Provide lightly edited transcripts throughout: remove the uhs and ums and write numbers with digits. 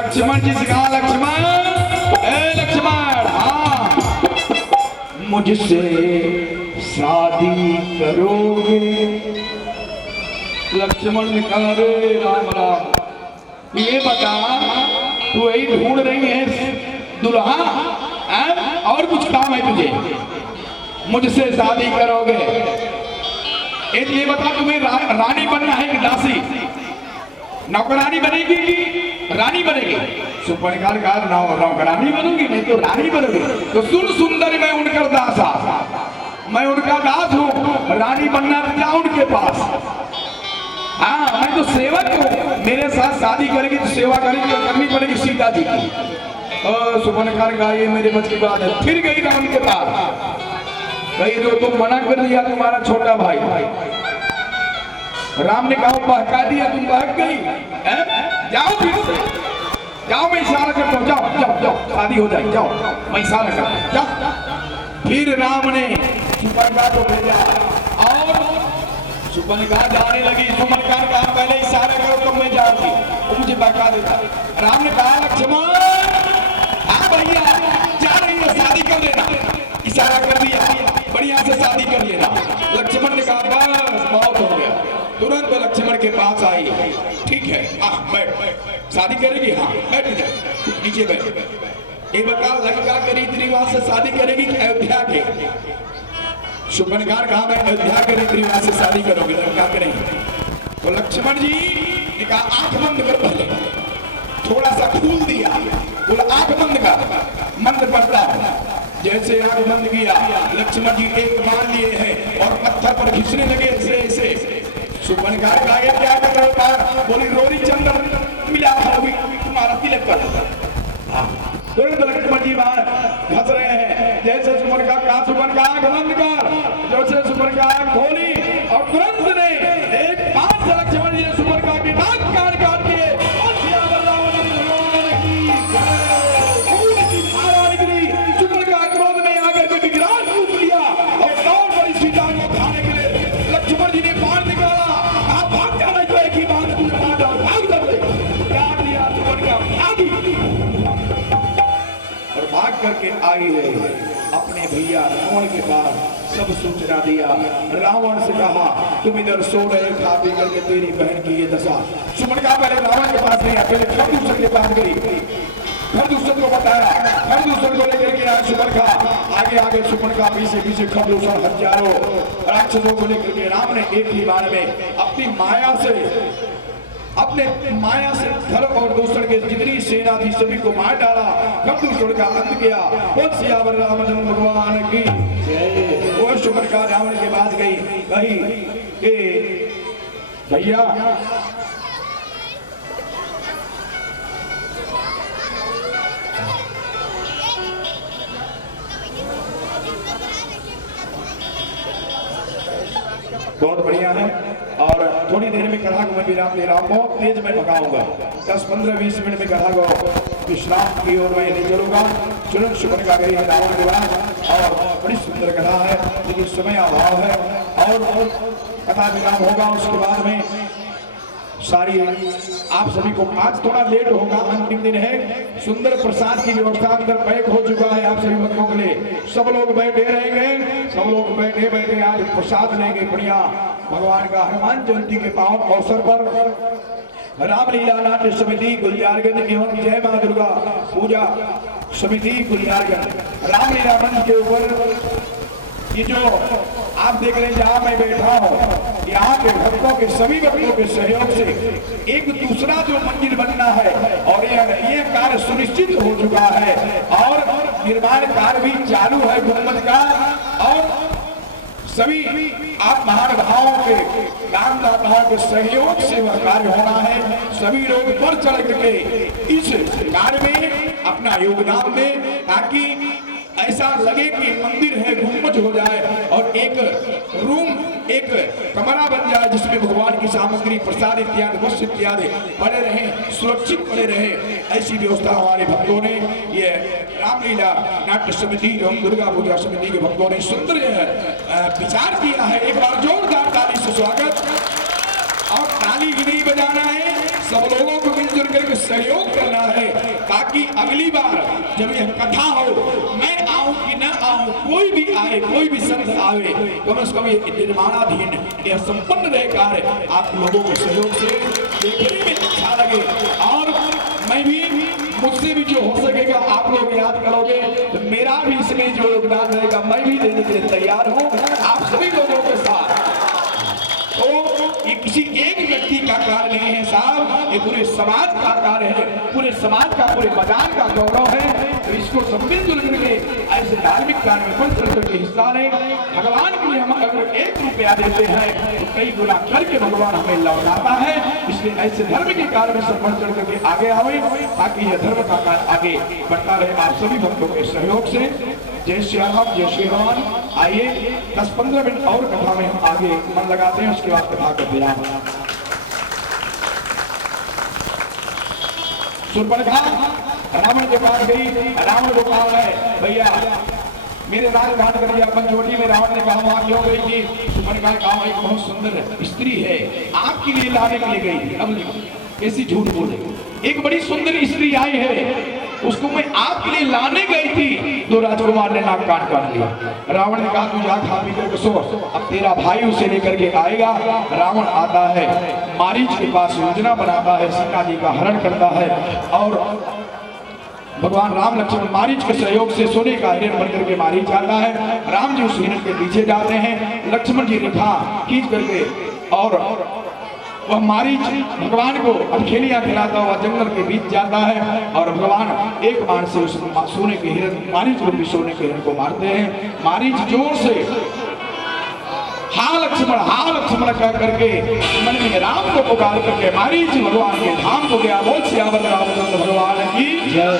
लक्ष्मण जी से कहा, लक्ष्मण, ए लक्ष्मण, हाँ मुझसे शादी करोगे? लक्ष्मण ने कहा, रे राम राम, ये बता तू यही ढूंढ रही है दुल्हा और कुछ काम है तुझे? मुझसे शादी करोगे? ये बता तुम्हें रानी बनना है कि दासी? नौकरानी बनेगी कि रानी बनेगी? सुपर्णकार कहा, नौकरानी बनूंगी, नहीं तो रानी बनूंगी। तो सुन सुंदरी, मैं उनका दासा, मैं उनका दास हूँ, रानी बनना जा उनके पास। हाँ, मैं तो सेवक हूँ, मेरे साथ शादी करेगी तो सेवा करेगी और करनी पड़ेगी सीता जी की। सुपर्णकार कहा, ये मेरे बच की बात है। फिर गई राम के पास, कही जो तुम मना कर दिया तुम्हारा छोटा भाई। राम ने कहा, बहका दिया, तुम बहक गई, जाओ फिर से, जाओ, मैं इशारा करता हूँ, जाओ जाओ जाओ, शादी हो जाए, जाओ, मैं इशारा करता हूँ, जाओ। फिर राम ने सुपर्णका को भेजा और सुपर्णका जाने लगी। सुपर्णका ने कहा, पहले इशारा करो तो मैं जाऊंगी, वो मुझे बहका देता। राम ने कहा, लक्ष्मण, हाँ भैया, जा रही है, शादी कर लेना। इशारा कर दिया, बढ़िया से शादी कर लेना। लक्ष्मण ने कहा, बस बहुत हो गया। तुरंत लक्ष्मण के पास आई, ठीक है, बैठ, शादी करेगी? हाँ, बैठ जाए, नीचे बैठ। एक बता, लंका के रीति रिवाज से शादी करेगी कि अयोध्या के? सुपर्णकार कहा, मैं अयोध्या के रीति रिवाज से शादी करोगे, लंका के नहीं। तो लक्ष्मण जी ने कहा, आंख बंद कर, पहले थोड़ा सा खूल दिया, बोला आंख बंद कर, मंत्र पढ़ता है। जैसे आंख बंद किया, लक्ष्मण जी एक मान लिए हैं और पत्थर पर घिसने लगे ऐसे ऐसे। सुपर्णकार कहा, क्या कर रहे हो? बोली, रोरी चंदन मिला होगी तुम्हारा तिलक कर। तुरंत लक्ष्मण जी बाहर घस रहे हैं। जैसे सुपर्णकार कहा, सुपर्णकार आंख बंद कर, जैसे सुपर्णकार आंख खोली और तुरंत ने एक हाथ से लक्ष्मण जी ने सुपर्णकार की नाक काट काट के करके आई है। अपने भैया रावण के पास सब सूचना दिया। रावण से कहा, तुम इधर सो रहे, खा पी करके तेरी बहन की ये दशा। सुपर्णका पहले रावण के पास नहीं, पहले खरदूषण के पास गई, खरदूषण को बताया, खरदूषण को लेकर के आए सुपर्णका। आगे आगे सुपर्णका, पीछे पीछे खरदूषण, हजारों राक्षसों को लेकर के राम ने एक ही बार में अपने माया से घर और दूसरे के जितनी सेना थी सभी को मार डाला, खरदूषण का अंत किया। सियावर रामचंद्र भगवान की जय। वो सुपर्णका रावण के पास गई, कही कि भैया बहुत बढ़िया है और थोड़ी देर में कढ़ा को मैं विराम ले रहा हूँ। बहुत तेज मैं भगाऊंगा, 10-15-20 मिनट में कढ़ा को विश्राम की ओर मैं ले चलूंगा। तुरंत सुपर्णका गई है रावण के पास और बड़ी सुंदर कथा है, लेकिन समय अभाव है और कथा विराम होगा। उसके बाद में सारी आप सभी को, आज थोड़ा लेट होगा, अंतिम दिन है। सुंदर प्रसाद की व्यवस्था अंदर पैक हो चुका है आप सभी भक्तों के लिए। सब लोग बैठे रहेंगे, सब लोग बैठे बैठे आज प्रसाद लेंगे बढ़िया। भगवान का हनुमान जयंती के पावन अवसर पर रामलीला नाट्य समिति गुलजारगंज एवं जय मां दुर्गा पूजा समिति गुलजारगंज रामलीला मंच के ऊपर ये जो आप देख रहे हैं, जहां मैं बैठा हूं, यहाँ के भक्तों के सभी भक्तों के सहयोग से एक दूसरा जो मंदिर बनना है और ये कार्य सुनिश्चित हो चुका है और निर्माण कार्य भी चालू है गुरुमत का। और सभी आप महानुभावों के, दानदाताओं के सहयोग से वह कार्य होना है। सभी लोग बढ़ चढ़ करके इस कार्य में अपना योगदान दें ताकि ऐसा लगे कि मंदिर है, गुंबज हो जाए और एक रूम, एक कमरा बन जाए जिसमें भगवान की सामग्री, प्रसाद इत्यादि, वस्त्र इत्यादि पड़े रहे, सुरक्षित पड़े रहे। ऐसी व्यवस्था हमारे भक्तों ने, ये रामलीला नाट्य समिति एवं दुर्गा पूजा समिति के भक्तों ने सुंदर विचार किया है। एक बार जोरदार ताली से स्वागत। और ताली भी नहीं बजाना है, सब लोगों को मिलजुल करके सहयोग करना गया है ताकि अगली बार जब यह कथा हो, मैं आऊं कि न आऊं, कोई भी आए, कोई भी संत आवे, कम से कम ये निर्माणाधीन यह संपन्न रहे कार्य आप लोगों के सहयोग से देखने में अच्छा लगे। और मैं भी, मुझसे भी जो हो सकेगा आप लोग याद करोगे तो मेरा भी इसमें जो योगदान रहेगा मैं भी देने के लिए तैयार हूं आप सभी लोगों के साथ। तो ये किसी एक व्यक्ति का कार्य नहीं है साहब, ये पूरे समाज का कार्य है, पूरे समाज का, पूरे मैदान का गौरव है। तो इसको सब मिलजुल करके ऐसे धार्मिक कार्य में बढ़ चढ़ करके हिस्सा लें। भगवान के लिए हम अगर 1 रुपया देते हैं तो कई गुना करके भगवान हमें लौटाता है। इसलिए ऐसे धर्म के कार्य में सब बढ़ चढ़ करके आगे आवे ताकि यह धर्म का कार्य आगे बढ़ता रहे आप सभी भक्तों के सहयोग से। जय श्री राम, जय श्री हनुमान। आइए 10-15 मिनट और कथा में हम आगे मन लगाते हैं, उसके बाद कथा करते हैं। शूर्पणखा रावण के पास गई, रावण को कहा है भैया मेरे राजघाट कर दिया पंचवटी में। रावण ने कहा वहां क्यों गई थी? शूर्पणखा कहा एक बहुत सुंदर स्त्री है आपके लिए लाने के लिए गई थी। अब ऐसी झूठ बोले, एक बड़ी सुंदर स्त्री आई है उसको मैं आपके लिए लाने गई थी। तो राजकुमार ने नाक काट लिया। रावण ने कहा तू जा खा पी करके सो, अब तेरा भाई उसे लेकर के आएगा। रावण आता है, मारीच के पास योजना बनाता है, सीता जी का हरण करता है और भगवान राम लक्ष्मण मारीच के सहयोग से सोने का हिरण बनकर के मारीच जाता है। राम जी उस हिरण के पीछे जाते हैं, लक्ष्मण जी रेखा खींच करके और वह मारीच भगवान को अनखेलियां खिलाता हुआ जंगल के बीच जाता है और भगवान एक बाण से उस सोने के हिरण, मारीच रूपी सोने के हिरण को मारते हैं। मारीच जोर से हा लक्ष्मण कह करके मन में राम को पुकार करके मारीच भगवान के धाम को गया। बोल सियावर रामचंद्र भगवान की जय।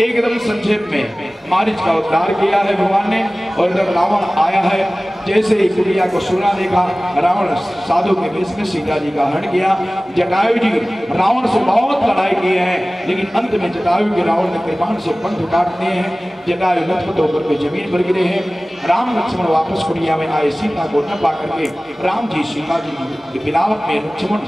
एकदम संक्षेप में मारीच का उद्धार किया है भगवान ने। और जब रावण आया है, जैसे ही कुटिया को सोना देखा, रावण साधु के वेश में सीता जी का हरण किया। जटायु जी रावण से बहुत लड़ाई किए हैं, लेकिन अंत में जटायु के रावण ने कृपाण से पंख काट दिए हैं। जटायु लथपथ होकर के जमीन पर गिरे हैं। राम लक्ष्मण वापस कुटिया में आए, सीता को न पा करके राम जी सीता जी के बिलावत में लक्ष्मण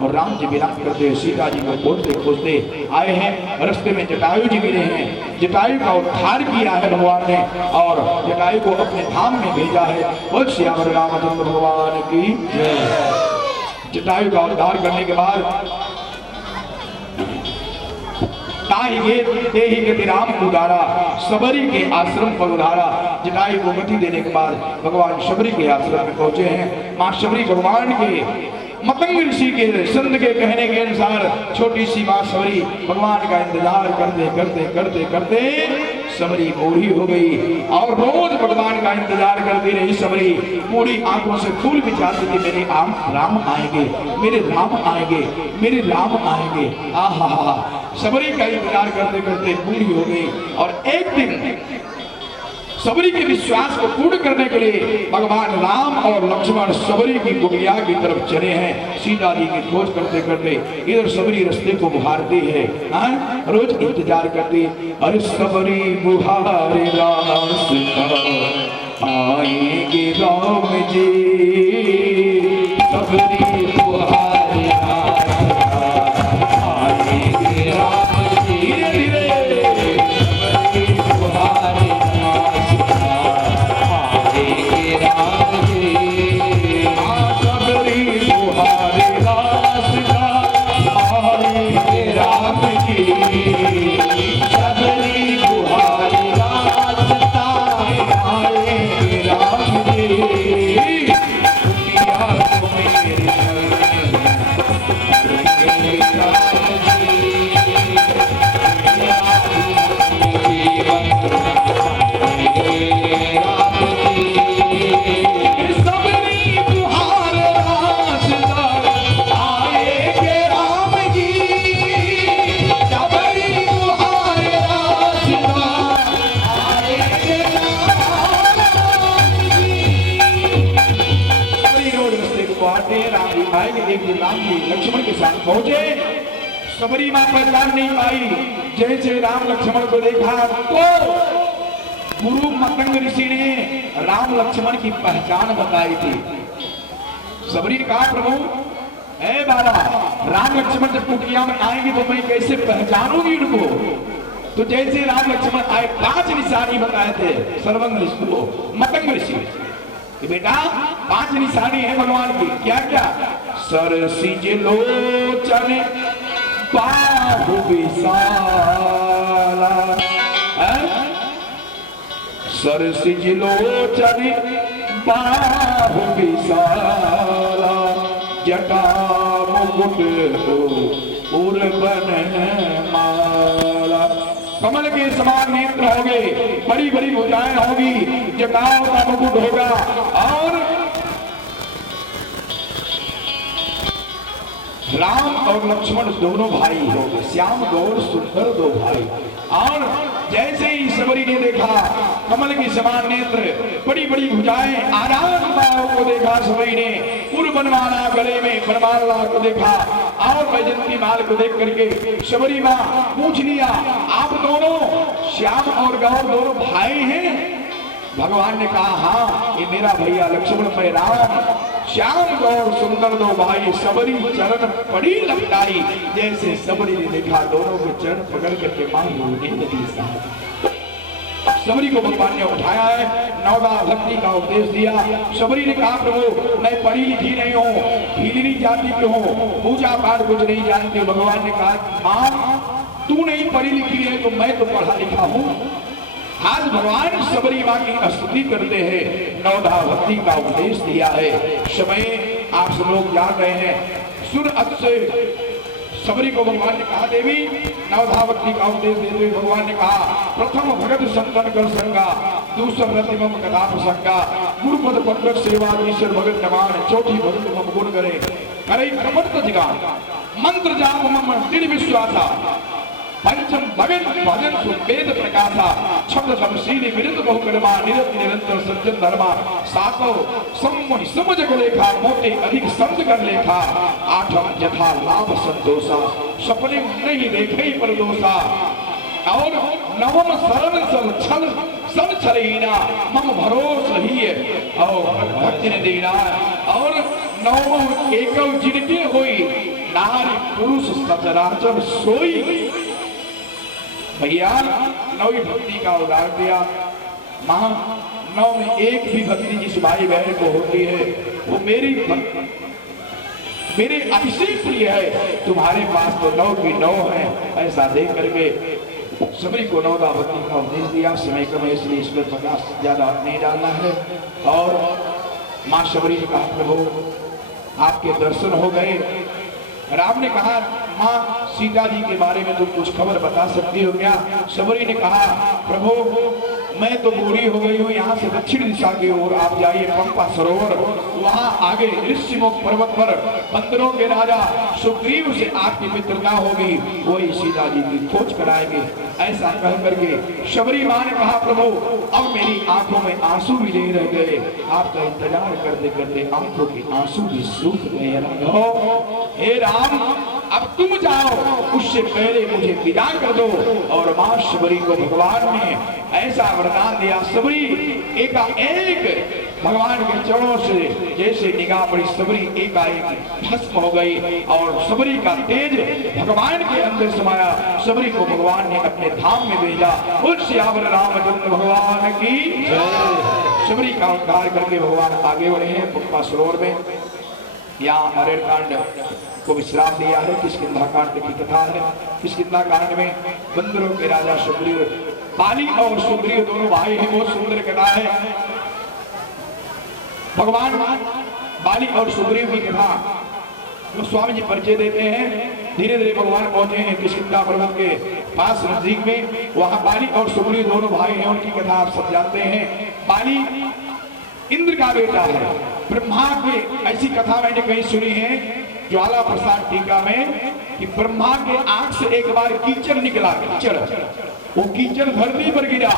और राम जी विलाप करते हुए सीता जी को खोजते खोजते आए हैं। रास्ते में जटायु जी मिले हैं, जटायु का उद्धार किया है भगवान ने और जटायु को अपने धाम में भेजा है। बोल श्यावर रामचंद्र भगवान की जय। जटायु का उद्धार करने के बाद राम उदारा, सबरी के आश्रम पर उदारा। जटायु को गति देने के बाद भगवान सबरी के आश्रम में पहुंचे हैं। मां सबरी भगवान के मतंग ऋषि के संत के कहने के अनुसार छोटी सी मां सबरी भगवान का इंतजार करते करते करते करते सबरी बूढ़ी हो गई और रोज भगवान का इंतजार करती रही। सबरी बूढ़ी आंखों से फूल बिछाती थी, मेरे राम आएंगे, मेरे राम आएंगे, मेरे राम आएंगे। आहा, सबरी का इंतजार करते करते बूढ़ी हो गई। और एक दिन सबरी के विश्वास को पूर्ण करने के लिए भगवान राम और लक्ष्मण सबरी की कुटिया की तरफ चले हैं। सीता जी की खोज करते करते इधर सबरी रास्ते को बुहारती है, रोज इंतजार करती। अरे सबरी बुहारे रास्ता आएंगे राम जी, सबरी बुहारे रास्ता आएंगे राम जी। धीरे धीरे सबरी बुहारे लक्ष्मण के साथ पहुंचे। सबरी मां पहचान नहीं पाई। जैसे राम लक्ष्मण को देखा तो गुरु मतंग ऋषि ने राम लक्ष्मण की पहचान बताई थी। सबरी ने कहा प्रभु ए बाबा, राम लक्ष्मण जब कुटिया में आएंगे तो मैं कैसे पहचानूंगी इनको? तो जैसे राम लक्ष्मण आए 5 निशानी बताए थे सर्वंग ऋषि को, मतंग ऋषि कि बेटा 5 निशानी है भगवान की। क्या क्या? सरसिज लोचन बाहु विशाला, सरसिज लोचन बाहु विशाला, जटा मुकुट उर्वन माला। कमल के समान नेत्र होंगे, बड़ी बड़ी भुजाएं होगी, जटाओं का मुकुट होगा और राम और लक्ष्मण दोनों भाई होंगे, श्याम गौर सुंदर 2 भाई। और जैसे ही सबरी ने देखा कमल की समान नेत्र, बड़ी बड़ी भुजाएं, आराम बाहों को देखा सबरी ने, पूर्व बनवाला गले में बनवाला को देखा और वैजंती माल को देख करके सबरी मां पूछ लिया, आप दोनों श्याम और गौर दोनों भाई हैं? भगवान ने कहा हाँ, ये मेरा भैया लक्ष्मण, मैं राम। श्याम गौर सुंदर 2 भाई, सबरी चरण पड़ी लपटाई। जैसे सबरी ने देखा दोनों के चरण पकड़ करके मां रोने लगी। सबरी को भगवान ने उठाया है, 9 भक्ति का उपदेश दिया। सबरी ने कहा प्रभु मैं पढ़ी लिखी नहीं हूँ, भीलनी जाति की हूँ, पूजा पाठ कुछ नहीं जानती। भगवान ने कहा मां तू नहीं पढ़ी लिखी है तो मैं तो पढ़ा लिखा हूँ। आज भगवान सबरी मां की स्तुति करते हैं, 9 भक्ति का उपदेश दिया है। समय आप सब लोग जान रहे हैं, सुन अक्षय सबरी को भगवान ने कहा देवी 9 भक्ति का उपदेश देते हुए भगवान ने कहा प्रथम भगत संतन कर संगा, दूसर रतिमम कथा प्रसंगा, गुरुपद पंकज सेवा ईश्वर भगत नमान, चौथी भगत मम गुण करे करे प्रमत्त जिगान, मंत्र जाप मम दृढ़ विश्वासा, पंचम भगत भजन सुवेद प्रकाशा, शब्द समशीली विरुद्ध बहुकर्मा, निरत निरंतर सज्जन धर्मा, सातों सम्मोहि समझ कर लेखा, मोटे अधिक शब्द कर लेखा, आठम यथा लाभ संतोषा, सपने नहीं देखे पर दोषा, और नवम शरण सल छल सन छलहीना, मम भरोस ही है और भक्ति ने देना, और नवम एकल जिनके होई, नारी पुरुष सचराचर सोई। भैया 9वीं भक्ति का उदाहरण दिया। मां 9 में एक भी भक्ति जिस भाई बहन को होती है वो मेरे अभिषेक प्रिय है, तुम्हारे पास तो 9 की 9 है। ऐसा देख करके सबरी को 9 भक्ति का उपदेश दिया। समय कम है इसलिए इसमें प्रकाश ज्यादा नहीं डालना है। और मां सबरी ने कहा प्रभु आपके दर्शन हो गए। राम ने कहा मां सीता जी के बारे में तुम कुछ खबर बता सकती हो क्या? सबरी ने कहा प्रभु मैं तो बूढ़ी हो गई हूँ, यहाँ से दक्षिण दिशा की ओर आप जाइए, पंपा सरोवर, वहाँ आगे ऋषिमुख पर्वत पर बंदरों के राजा सुग्रीव से आपकी मित्रता होगी, वही सीता जी की खोज कराएंगे। ऐसा कह करके सबरी मां ने कहा प्रभु अब मेरी आंखों में आंसू भी नहीं रह गए, आपका इंतजार करते करते आंखों के आंसू भी सूख गए। हे राम अब तुम जाओ, उससे पहले मुझे विदा कर दो। और मां सबरी को भगवान ने ऐसा वरदान दिया, सबरी एकाएक भगवान के चरणों से जैसे निगाह पड़ी, सबरी एकाएक भस्म हो गई और सबरी का तेज भगवान के अंदर समाया। सबरी को भगवान ने अपने धाम में भेजा। उस श्यावर रामचंद्र भगवान की जय। सबरी का उद्धार करके भगवान आगे बढ़े हैं पंपा सरोवर में। यहाँ अरण्य कांड को विश्राम दिया है। किष्किंधा कांड की कथा है। किष्किंधा कांड में बंदरों के राजा सुग्रीव, बाली और सुग्रीव दोनों भाई हैं, बहुत सुंदर कथा है। भगवान बाली और सुग्रीव की कथा वो स्वामी जी परिचय देते हैं। धीरे धीरे भगवान पहुंचे हैं किष्किंधा पर्वत के पास नजदीक में। वहां बाली और सुग्रीव दोनों भाई हैं, उनकी कथा आप सब जानते हैं। बाली इंद्र का बेटा है। ब्रह्मा की ऐसी कथा मैंने कहीं सुनी है ज्वाला प्रसाद टीका में कि ब्रह्मा के आंख से एक बार कीचड़ निकला, कीचड़, वो कीचड़ धरती पर गिरा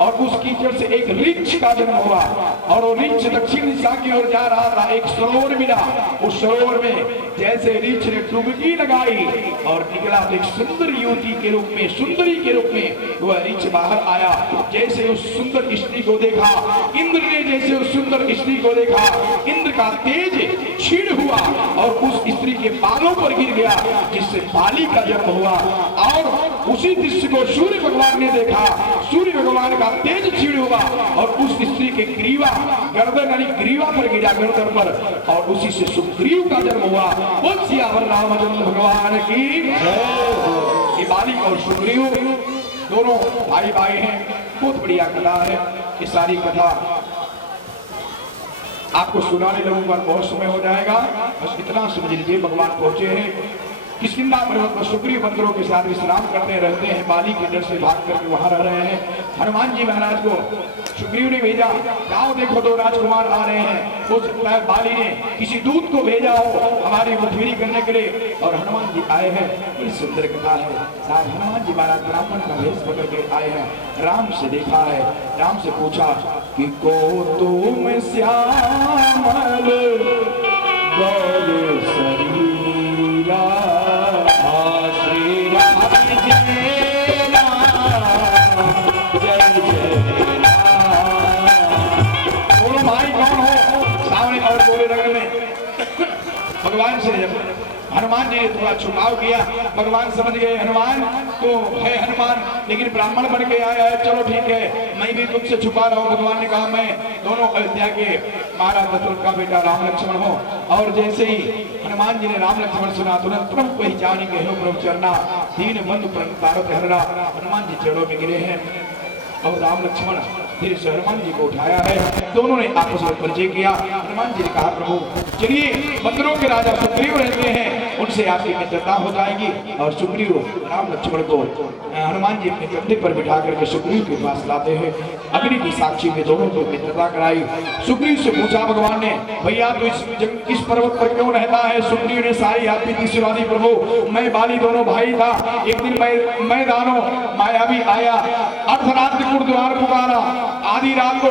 और उस कीचड़ से एक ऋक्ष का जन्म हुआ और वो ऋक्ष दक्षिण दिशा की ओर जा रहा था। एक सरोवर मिला, उस सरोवर में जैसे ऋक्ष ने डुबकी लगाई और निकला तो एक सुंदर युवती के रूप में, सुंदरी के रूप में वह ऋक्ष बाहर आया। जैसे उस सुंदर स्त्री को देखा इंद्र ने, जैसे उस सुंदर स्त्री को देखा इंद्र का तेज क्षीण हुआ और उस स्त्री के बालों पर गिर गया, जिससे बाली का जन्म हुआ। और उसी दृश्य को सूर्य भगवान ने देखा, सूर्य भगवान का तेज क्षीण हुआ और उस स्त्री के ग्रीवा गर्दन यानी ग्रीवा पर गिरा, गर्दन पर, और उसी से सुग्रीव का जन्म हुआ। बोल सियावर रामचंद्र भगवान की जय। बाली और सुग्रीव दोनों भाई भाई हैं। बहुत बढ़िया कथा है। ये सारी कथा आपको सुनाने लगूंगा, बहुत समय हो जाएगा, बस इतना समझ लीजिए। भगवान पहुंचे हैं किष्किंधा पर्वत पर, सुग्रीव बंदरों के साथ विश्राम करते रहते हैं, बाली के डर से भाग करके वहां रह रहे हैं। हनुमान जी महाराज को सुग्रीव ने भेजा, जाओ देखो दो राजकुमार आ रहे हैं। हो सकता है बाली ने किसी दूत को भेजा हो हमारी मुठभेड़ी करने के लिए, और हनुमान जी आए हैं। बड़ी सुंदर कथा है। साथ हनुमान जी महाराज ब्राह्मण का भेष पकड़ के आए हैं, राम से देखा है, राम से पूछा कि को तुम श्यामल गौर शरीरा, श्री राम जय राम जय जय राम। दोनों भाई कौन हो? सामने और गोरे रंग में भगवान से हनुमान जी ने थोड़ा छुपाव किया। भगवान समझ गए हनुमान तो है हनुमान, लेकिन ब्राह्मण बन के आया है, चलो ठीक है मैं भी तुमसे छुपा रहा हूँ। भगवान ने कहा मैं दोनों अयोध्या के महाराज दशरथ का बेटा राम लक्ष्मण हो। और जैसे ही हनुमान जी ने राम लक्ष्मण सुना, तुरंत प्रभु पहचानी के हो प्रभु चरना दीन बंधु तारक हरना। हनुमान जी चरणों में गिरे हैं और राम लक्ष्मण फिर से हनुमान जी को उठाया है। दोनों ने आपस में परिचय किया। हनुमान जी ने कहा प्रभु चलिए, बंदरों के राजा सुग्रीव रहते हैं, उनसे आपकी मित्रता हो जाएगी। और सुग्रीव राम लक्ष्मण को हनुमान जी अपने कंधे पर बिठा करके सुग्रीव के पास लाते हैं। अग्नि की साक्षी में दोनों को मित्रता कराई। सुग्रीव से पूछा भगवान ने, भैया तू इस पर्वत पर क्यों रहता है? सुग्रीव ने सारी याद की शिवाजी प्रभु मैं बाली दोनों भाई था, एक दिन मैं दानो मायावी आया, अर्धरात्रि द्वार पुकारा, आधी रात को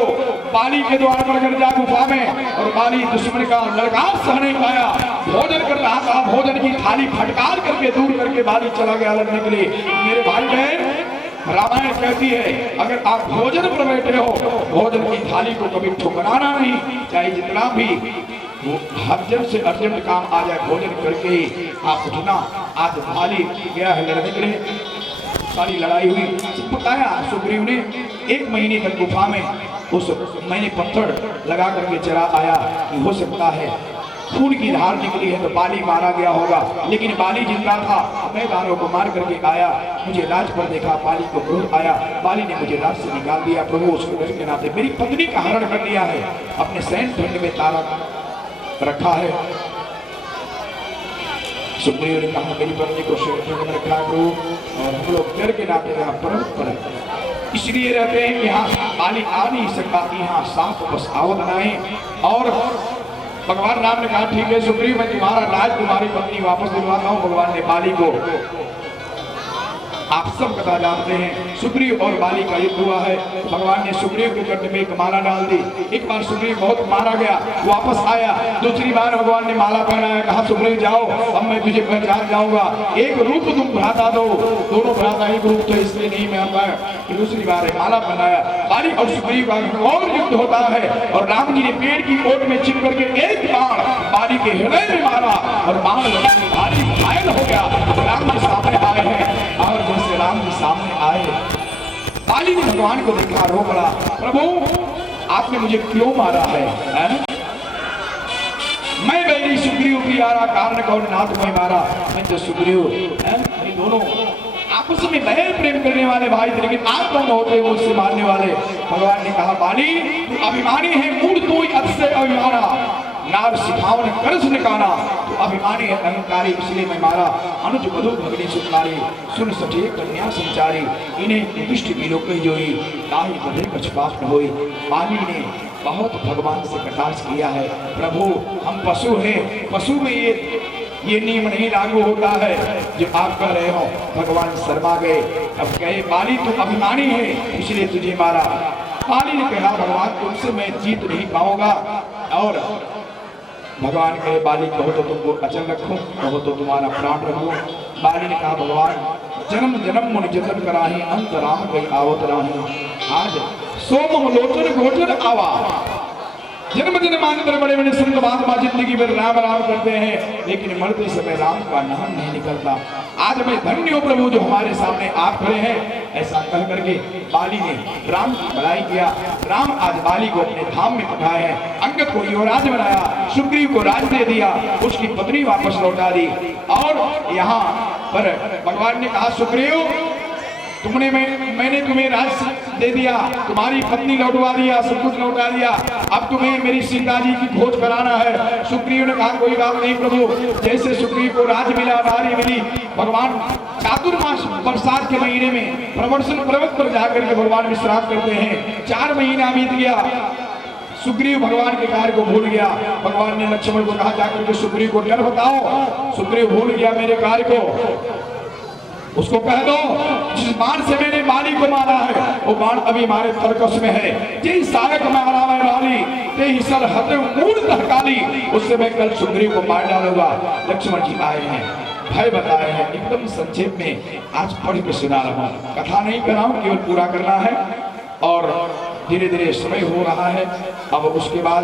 बाली के द्वार पर कर जा गुफा में, और बाली दुश्मन का ललकार सह नहीं पाया, भोजन कर रहा था, भोजन की थाली फटकार करके दूर करके बाली चला गया लड़ने के लिए। मेरे भाई बहन, रामायण कहती है अगर आप भोजन पर बैठे हो, भोजन की थाली को कभी ठुकराना नहीं, चाहे जितना भी वो अर्जेंट से अर्जेंट काम आ जाए, भोजन करके ही आप उठना। आज बाली गया है लड़ने के लिए, सारी लड़ाई हुई, बताया सुग्रीव ने 1 महीने तक गुफा में उस मैंने पत्थर लगा करके चला आया कि हो सकता है खून की धार निकली है तो बाली मारा गया होगा, लेकिन बाली जिंदा था। मैं दानों को मार करके आया, मुझे राज पर देखा, बाली को क्रोध आया, बाली ने मुझे राज से निकाल दिया। प्रभु उसको डर के नाते मेरी पत्नी का हरण कर लिया है, अपने सैन खंड में तारा रखा है। सुग्रीव ने कहा मेरी पत्नी को शैन में रखा करो, और हम लोग डर के नाते यहाँ पर इसलिए रहते हैं कि यहाँ बाली आ नहीं सकता, यहाँ सांप बस आवत नहीं। और भगवान राम ने कहा ठीक है सुग्रीव मैं तुम्हारा राज तुम्हारी पत्नी वापस दिलवाता हूँ। भगवान ने बाली को, आप सब कथा जानते हैं, सुग्रीव और बाली का युद्ध हुआ है। भगवान ने सुग्रीव के कंठ में एक माला डाल दी। एक बार सुग्रीव बहुत मारा गया, वापस आया, दूसरी बार भगवान ने माला पहनाया, कहा सुग्रीव जाओ अब मैं तुझे पहचान जाऊंगा, एक रूप तुम भ्राता दो, दोनों भ्राता एक रूप तो इसलिए नहीं मैं आता। दूसरी बार माला पहनाया, बाली और सुग्रीव का और युद्ध होता है, और राम जी ने पेड़ की ओट में छिप करके एक बाण बाली के हृदय में मारा, और बाण बाली घायल हो गया। राम जी सामने आए हैं, और जैसे राम जी सामने आए, बाली ने भगवान को देखा, रो पड़ा, प्रभु आपने मुझे क्यों मारा है? मैं बैरी सुग्रीव प्यारा कारण कौन नाथ मैं मारा, मैं तो सुग्रीव दोनों आपस में बैर प्रेम करने वाले भाई थे, लेकिन आप कौन होते हैं मुझसे मारने वाले? भगवान ने कहा बाली तू अभिमानी है, मूड तू अतिशय अभिमाना, नार सिखावन करस निकाना, तो अभिमानी है अहंकारी इसलिए मैं मारा। अनुज मधु भगनी सुनारी, सुन सठे कन्या संचारी, इन्हें दुष्ट की लोक जोई, ताहि बधे कछपास न होई। बाली ने बहुत भगवान से कटाक्ष किया है, प्रभु हम पशु हैं, पशु में ये नियम नहीं लागू होता है जो आप कह रहे हो। भगवान शर्मा गए, अब कहे बाली तू अभिमानी है इसलिए तुझे मारा। बाली ने कहा भगवान तुमसे मैं जीत नहीं पाऊंगा, और भगवान कहे बाली कहो तो तुमको अचल रखूं, कहो तो तुम्हारा प्राण रखूं। बाली ने कहा भगवान जन्म जन्म मुनि जतन कराही, अंत राम गई आवत राही, आज सोम लोचन गोचर आवा, जन्म जन्मांतर बड़े बड़े संत महात्मा जिंदगी भर राम राम करते हैं, लेकिन मरते समय राम का नाम नहीं निकलता। आज मैं धन्य हूं प्रभु जो हमारे सामने आप खड़े हैं। ऐसा कह करके बाली ने राम की बड़ाई किया। राम आज बाली को अपने धाम में पठाए हैं। अंगद को युवराज बनाया, सुग्रीव को राज दे दिया, उसकी पत्नी वापस लौटा दी। और यहाँ पर भगवान ने कहा सुग्रीव मैंने तुम्हें राज्य दे दिया, तुम्हारी पत्नी लौटवा दिया, सब कुछ लौटा दिया, अब तुम्हें मेरी सीता जी की खोज कराना है। सुग्रीव ने कहा कोई बात नहीं प्रभु। जैसे सुग्रीव को राज मिला, नारी मिली, भगवान चातुर्मास बरसात के महीने में प्रवर्षण पर्वत पर जाकर के भगवान विश्राम करते हैं। 4 महीना बीत गया, सुग्रीव भगवान के कार्य को भूल गया। भगवान ने लक्ष्मण को कहा जाकर के सुग्रीव को डर बताओ। सुग्रीव भूल गया मेरे कार्य को, उसको कह दो जिस बाण से मैंने बाली को मारा है वो बाण अभी हमारे तरकस में है। जी सायक मारा मैं बाली ते ही सर हते मूड तहकाली, उससे मैं कल सुग्रीव को मार डालूंगा। लक्ष्मण जी आए हैं, भय बताए हैं, एकदम संक्षेप में आज पढ़ के सुना रहा हूँ। कथा नहीं कर रहा हूँ, केवल पूरा करना है। और धीरे धीरे समय हो रहा है। अब उसके बाद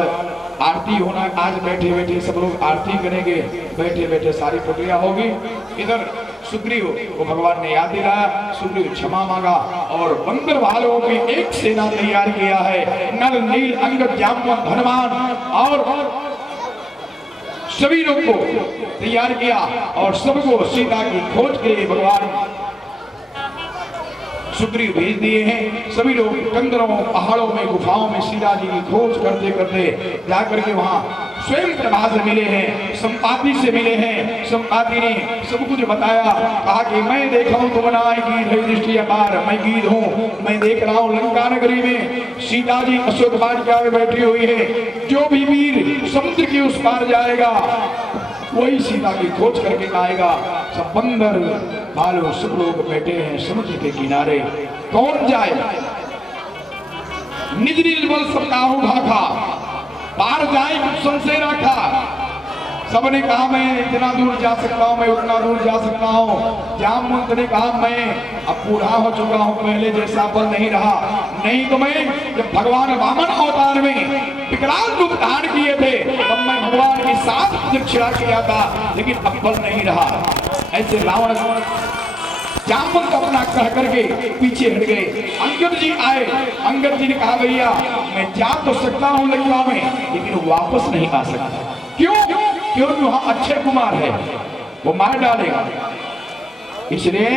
आरती होना, आज बैठे बैठे सब लोग आरती करेंगे, बैठे बैठे सारी प्रक्रिया होगी। इधर सुग्रीव को भगवान ने याद दिलाया, सुग्रीव क्षमा मांगा और बंदर वालों की एक सेना तैयार किया है। नल नील अंगद जामवंत हनुमान और सभी लोग को तैयार किया और सबको सीता की खोज के लिए भगवान सुग्रीव भेज दिए हैं। सभी लोग कंदरों, पहाड़ों में, गुफाओं में सीता जी की खोज करते करते जाकर के वहां स्वयं प्रभा से मिले हैं, संपाति से मिले हैं। संपाति ने सब कुछ बताया, कहा कि मैं देखा हूं तुम्हारा गीत है दृष्टि अपार, मैं गीत हूं, मैं देख रहा हूं लंका नगरी में सीता जी अशोक वाटिका में बैठी हुई है। जो भी वीर समुद्र के उस पार जाएगा वही सीता की खोज करके आएगा। सब बंदर भालू सब लोग बैठे हैं समुद्र के किनारे। कौन जाए? निज निज बल सबका भाखा, पार जाए संशय रखा। सबने कहा मैं इतना दूर जा सकता हूँ, मैं उतना दूर जा सकता हूँ। जामवंत ने कहा मैं अब बूढ़ा हो चुका हूँ, पहले जैसा बल नहीं रहा। नहीं तो मैं जब भगवान वामन अवतार में विकराल रूप धारण किए थे तब मैं भगवान के साथ दक्षिणा किया था, लेकिन अब बल नहीं रहा। ऐसे रावण जामवंत अपना कह करके पीछे हट गए। अंगद जी आए, अंगद जी ने कहा भैया मैं जा तो सकता हूँ लंका में, लेकिन वापस नहीं आ सकता। क्यों? क्योंकि वहां अक्षय कुमार है, वो मार डालेगा। इसलिए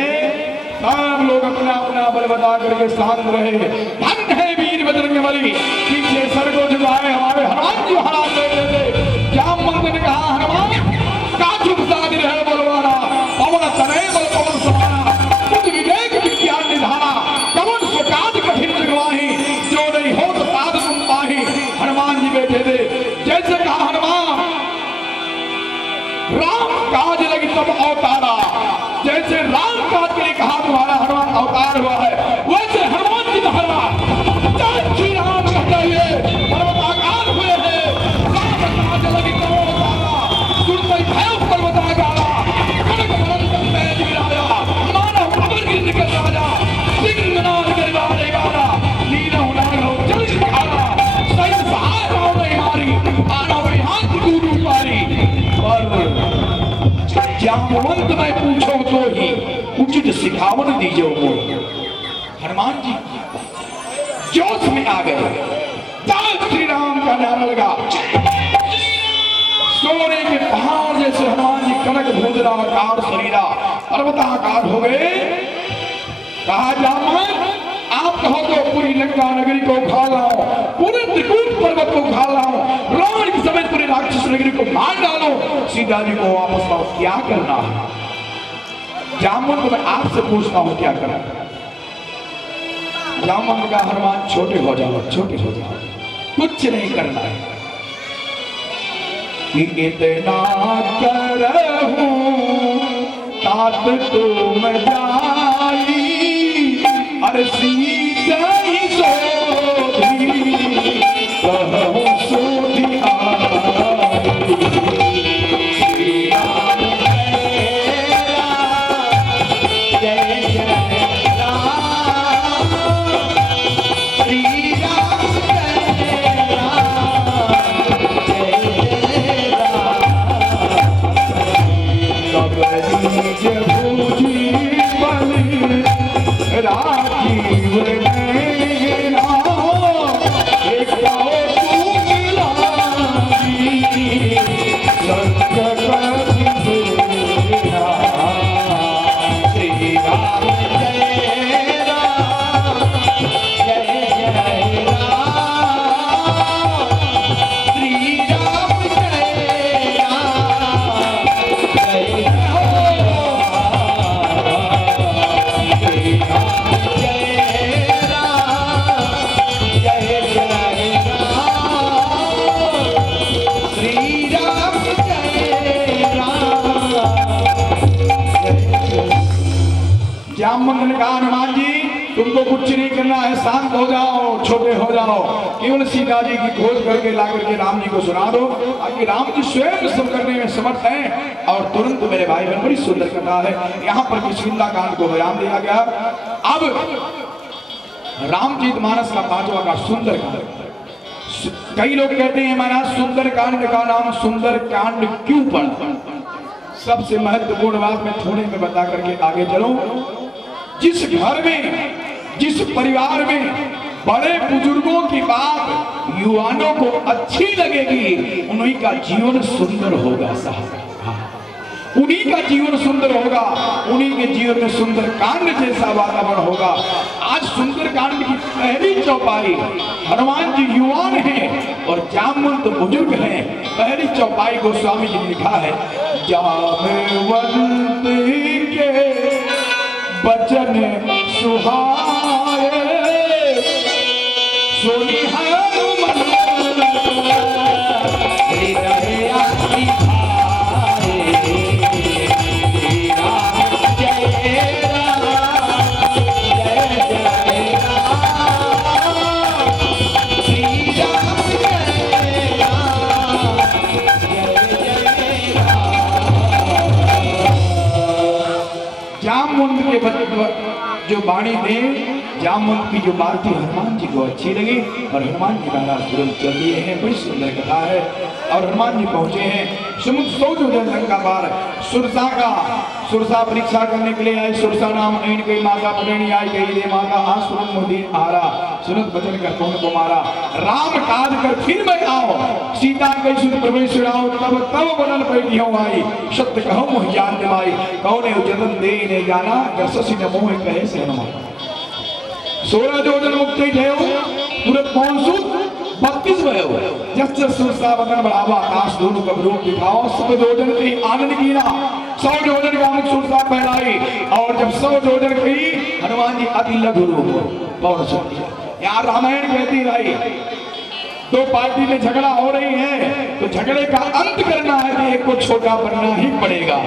सब लोग अपना अपना बल बता करके शांत रहे। धन है वीर बजरंगबली, पीछे सर को झुकाए हमारे हनुमान जी महाराज बैठे थे। जामवंत ने कहा हनुमान का चुप साध रहे बलवाना, पवन तनय बल पवन समाना, बुद्धि विवेक विज्ञान निधाना, कवन सुकाज कठिन जगवाही, जो नहीं हो तो साध सुन पाही। हनुमान जी बैठे थे। जैसे कहा हनुमान राम काज लगी तब अवतारा, जैसे राम काज के लिए कहा तुम्हारा हनुमान अवतार हुआ है, वैसे हनुमान जी महाराज जय श्री राम कहते हुए पर्वताकार हुए हैं। राम काज लगी तब अवतारा, सुनते भय पर्वताकारा, कनक भवन में गिराया, मानव अमर गिर निकल राजा, सिंहनाद गरिवाले गारा, नीलो नागो जल खारा, सैन्य सहाय राव नहीं मारी, आना हाथ गुरु मारी। जामवंत मैं पूछो तो ही उचित सिखावन दीजो मोहि। हनुमान जी जोश में आ गए, जय श्री राम का नारा लगा। सोने के पहाड़ जैसे हनुमान जी कनक भूजराकार शरीरा पर्वताकार हो गए। कहा जामवंत आप कहो तो पूरी लंका नगरी को उखाड़ रहा हूं, पूरे त्रिकूट पर्वत को उखाड़ रहा हूं, रावण के समेत पूरी राक्षस नगरी को मार डालो, सीता जी को वापस लाओ। क्या करना है? जामवंत मैं आपसे पूछता हूं क्या करना? जामवंत का हनुमान छोटे हो जाओ, छोटे हो जाओ, कुछ नहीं करना है। कि इतना करहूं तात तुम जाई, अरे सीता ही सोधी कहूं सोधी आई। श्री राम तेरा जय जय राम, श्री राम तेरा राम मंदिर ने कहा हनुमान जी तुमको कुछ नहीं करना है, शांत हो जाओ, छोटे हो जाओ, केवल सीता जी की खोज करके ला करके राम जी को सुना दो। ताकि राम जी स्वयं सब करने में समर्थ हैं। और तुरंत मेरे भाई बहन बड़ी सुंदर कथा है। यहाँ पर किष्किंधा कांड को विराम दिया गया। अब रामचरित मानस का 5वां का सुंदर कांड। कई लोग कहते हैं महाराज सुंदर कांड का नाम सुंदर कांड क्यों पड़ा? सबसे महत्वपूर्ण बात मैं थोड़े में बता करके आगे चलूं। जिस घर में, जिस परिवार में बड़े बुजुर्गों की बात युवाओं को अच्छी लगेगी, उन्हीं का जीवन सुंदर होगा साहब। उन्हीं का जीवन सुंदर होगा, उन्हीं के जीवन में सुंदर कांड जैसा वातावरण होगा। आज सुंदर कांड की पहली चौपाई हनुमान जी युवान हैं और जामवंत बुजुर्ग हैं। पहली चौपाई गोस्वामी जी ने लिखा है, जामवंत के बचन सुहाए सोनी हनुमान जामवंत के जो वाणी थे, जामवंत की जो बात थी हनुमान जी को अच्छी लगी और हनुमान जी का तुरंत चल दिए हैं। बड़ी सुंदर कथा है। और हनुमान जी पहुंचे हैं समुद्र सौ लंका पार। सुरसा परीक्षा करने के लिए आए। सुरसा नाम ऐन कई माता पुरणी आई गई दे माता आ सुरत मोदी आरा सुरत बचन कर कौन को मारा। राम काज कर फिर मैं आओ सीता कई सुन प्रवेश आओ तब तब बनल पैठी हो आई सत्य कहो मोह जान दिमाई कौने जतन दे ने जाना गससी न मोह कहे से हनुमान। 16 जोजन मुक्ति ठेव तुरंत पहुंचू 32 भयो जस जस सुरसा बदन बढ़ावा आकाश दोनों कब रूप दिखाओ। 100 जोजन की आनंद कीना 100 जोजन का मुख सुरसा फैलाई। और जब 100 जोजन की हनुमान जी अति लघु रूप पहुंच सकती है। यार रामायण कहती रही दो पार्टी में झगड़ा हो रही है तो झगड़े का अंत करना है तो एक को छोटा बनना ही पड़ेगा।